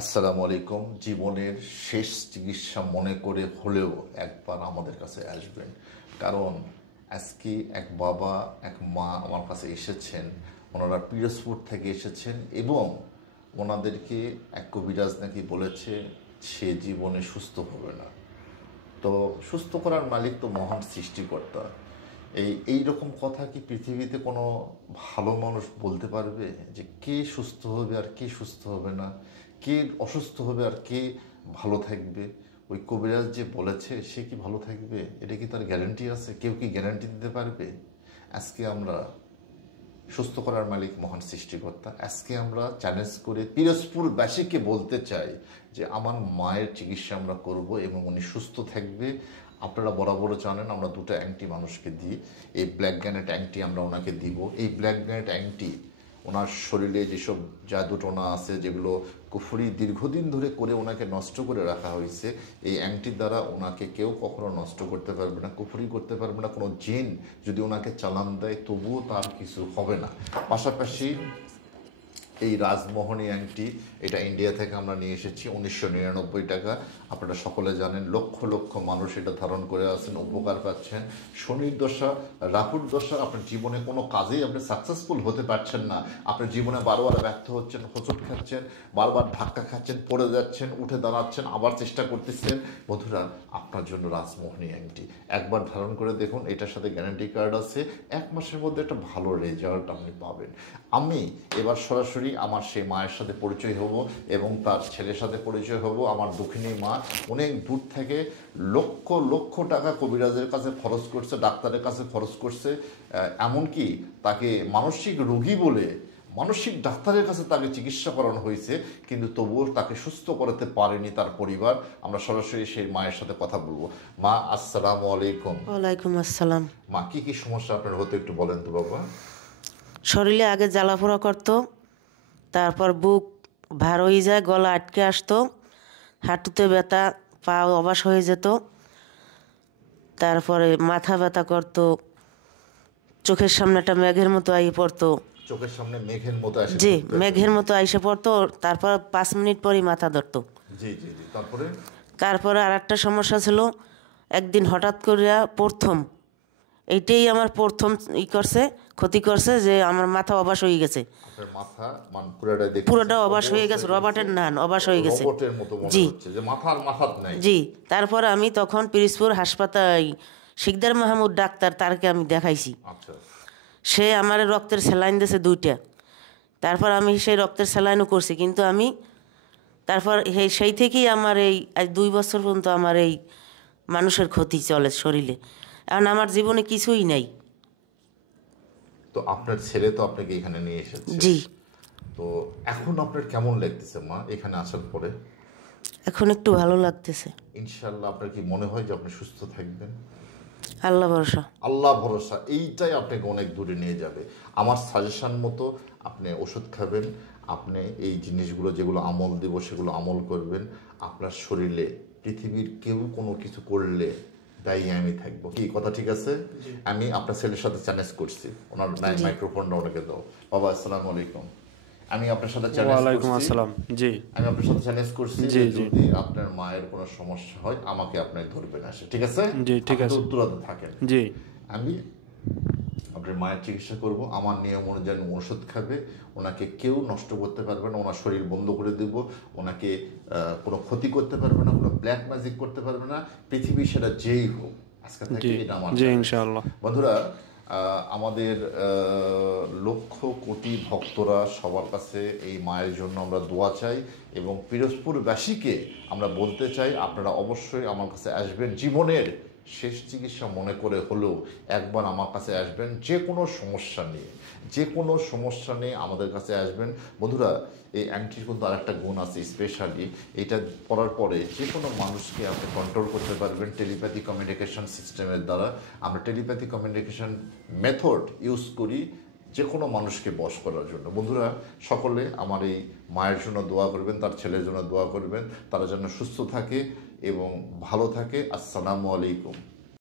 আসসালামু আলাইকুম। জীবনের শেষ চিকিৎসা মনে করে হলেও একবার আমাদের কাছে আসবেন, কারণ আজকে এক বাবা এক মা আমার কাছে এসেছেন। ওনারা পিরোজপুর থেকে এসেছেন এবং ওনাদেরকে এক কবিরাজ নাকি বলেছে সে জীবনে সুস্থ হবে না। তো সুস্থ করার মালিক তো মহান সৃষ্টিকর্তা। এই রকম কথা কি পৃথিবীতে কোনো ভালো মানুষ বলতে পারবে যে কে সুস্থ হবে আর কে সুস্থ হবে না, কে অসুস্থ হবে আর কে ভালো থাকবে? ওই কবিরাজ যে বলেছে সে কি ভালো থাকবে? এটা কি তার গ্যারান্টি আছে? কেউ কি গ্যারান্টি দিতে পারবে? আজকে আমরা সুস্থ করার মালিক মহান সৃষ্টিকর্তা। আজকে আমরা চ্যালেঞ্জ করে পিরোজপুরবাসীকে বলতে চাই যে আমার মায়ের চিকিৎসা আমরা করব এবং উনি সুস্থ থাকবে। আপনারা বরাবরও জানেন আমরা দুটো অ্যাংটি মানুষকে দিই। এই ব্ল্যাক গ্যানেট অ্যাংটি আমরা ওনাকে দিব। এই ব্ল্যাক গ্যানেট অ্যাংটি ওনার শরীরে যেসব জাদুটোনা আছে, যেগুলো কুফরি দীর্ঘদিন ধরে করে ওনাকে নষ্ট করে রাখা হয়েছে, এই অ্যাংটির দ্বারা ওনাকে কেউ কখনো নষ্ট করতে পারবে না, কুফরি করতে পারবে না। কোনো জিন যদি ওনাকে চালান দেয় তবুও তার কিছু হবে না। পাশাপাশি এই রাজমোহনী অ্যাংটি, এটা ইন্ডিয়া থেকে আমরা নিয়ে এসেছি 1999 টাকা। আপনারা সকলে জানেন লক্ষ লক্ষ মানুষ এটা ধারণ করে আছেন, উপকার পাচ্ছেন। শনির দশা, রাহুর দশা, আপনার জীবনে কোনো কাজেই আপনি সাকসেসফুল হতে পারছেন না, আপনার জীবনে বারবার ব্যর্থ হচ্ছেন, হোঁচট খাচ্ছেন, বারবার ধাক্কা খাচ্ছেন, পড়ে যাচ্ছেন, উঠে দাঁড়াচ্ছেন, আবার চেষ্টা করতেছেন। বন্ধুরা, আপনার জন্য রাজমোহনী অ্যাংটি একবার ধারণ করে দেখুন। এটার সাথে গ্যারান্টি কার্ড আছে, 1 মাসের মধ্যে একটা ভালো রেজাল্ট আপনি পাবেন। আমি এবার সরাসরি আমার সেই মায়ের সাথে পরিচয় হব এবং তার ছেলের সাথে পরিচয় হব। আমার দুঃখিনী মা অনেক দূর থেকে লক্ষ লক্ষ টাকা কবিরাজের কাছে খরচ করছে, ডাক্তারের কাছে খরচ করছে, এমনকি তাকে মানসিক রোগী বলে মানসিক ডাক্তারের কাছে তাকে চিকিৎসা করানো হয়েছে, কিন্তু তবুও তাকে সুস্থ করাতে পারেনি তার পরিবার। আমরা সরাসরি সেই মায়ের সাথে কথা বলবো। মা, আসসালামু আলাইকুম। ওয়ালাইকুম আসসালাম। মা, কি কি সমস্যা আপনার হতে একটু বলেন তো বাবা। শরীরে আগে জ্বালাপোড়া করতো, তারপর বুক ভার হয়ে যায়, গলা আটকে আসতো, হাঁটুতে ব্যথা, পা অবশ হয়ে যেত, তারপরে মাথা ব্যথা করতো, চোখের সামনে একটা মেঘের মতো আই পড়তো। চোখের সামনে মেঘের মতো আসে? জি, মেঘের মতো আইসে পড়তো, তারপর 5 মিনিট পরই মাথা ধরতো। জি জি জি। তারপরে আর একটা সমস্যা ছিল, একদিন হঠাৎ করে এইটাই আমার প্রথম করছে, ক্ষতি করছে, যে আমার মাথা অবাস হয়ে গেছে। মাথা পুরোটা অবাস হয়ে গেছে, রবার্টের নান অবাস হয়ে গেছে। জি জি। তারপর আমি তখন পিরোজপুর হাসপাতাল শিকদার মাহমুদ ডাক্তার, তারকে আমি দেখাইছি। সে আমার রক্তের স্যালাইন দিয়েছে 2টা। তারপর আমি সেই রক্তের স্যালাইনও করছি, কিন্তু আমি তারপর সেই থেকেই আমার এই আজ 2 বছর পর্যন্ত আমার এই মানুষের ক্ষতি চলে শরীরে। এখন আমার জীবনে কিছুই নাই। তো আপনার ছেলে তো আপনাকে এখানে নিয়ে এসেছে। জি। তো এখন আপনার কেমন লাগতেছে মা এখানে আসার পরে? এখন একটু ভালো লাগতেছে। ইনশাআল্লাহ আপনার কি মনে হয় যে আপনি সুস্থ থাকবেন? আল্লাহ ভরসা। আল্লাহ ভরসা, এইটাই আপনাকে অনেক দূরে নিয়ে যাবে। আমার সাজেশন মতো আপনি ওষুধ খাবেন, আপনি এই জিনিসগুলো যেগুলো আমল দেব সেগুলো আমল করবেন। আপনার শরীরে পৃথিবীর কেউ কোনো কিছু করলে দায়ী আমি থাকবো। কি কথা ঠিক আছে? আমি আপনার ছেলের সাথে চ্যালেঞ্জ করছি, ওনার মাইক্রোফোনটা ওনাকে দাও। বাবা, আসসালামু আলাইকুম। আমি আপনার সাথে চ্যালেঞ্জ করছি যে যদি আপনার মায়ের কোনো সমস্যা হয় আমাকে আপনি ধরবেন আসে, ঠিক আছে? ঠিক আছে, উত্তরাতে থাকেন। জি, আমি আপনার মায়ের চিকিৎসা করব, আমার নিয়ম অনুযায়ী ওষুধ খাবে, ওনাকে কেউ নষ্ট করতে পারবে না, ওনার শরীর বন্ধ করে দেব, ওনাকে কোনো ক্ষতি করতে পারবে না, কোনো ব্ল্যাক ম্যাজিক করতে পারবে না, পৃথিবী সেটা যেই হোক। আজকে থেকে এটা আমার ইনশাআল্লাহ। বন্ধুরা, আমাদের লক্ষ কোটি ভক্তরা সবার কাছে এই মায়ের জন্য আমরা দোয়া চাই এবং পিরোজপুরবাসীকে আমরা বলতে চাই আপনারা অবশ্যই আমার কাছে আসবেন। জীবনের শেষ চিকিৎসা মনে করে হলেও একবার আমার কাছে আসবেন। যে কোনো সমস্যা নিয়ে আমাদের কাছে আসবেন। বন্ধুরা, এই অ্যাংটির কিন্তু আরেকটা গুণ আছে, স্পেশালি এটা পড়ার পরে যে কোনো মানুষকে আপনি কন্ট্রোল করতে পারবেন টেলিপ্যাথি কমিউনিকেশন সিস্টেমের দ্বারা। আমরা টেলিপ্যাথি কমিউনিকেশন মেথড ইউজ করি যে কোনো মানুষকে বশ করার জন্য। বন্ধুরা, সকলে আমার এই মায়ের জন্য দোয়া করবেন, তার ছেলের জন্য দোয়া করবেন, তারা যেন সুস্থ থাকে এবং ভালো থাকে। আসসালামু আলাইকুম।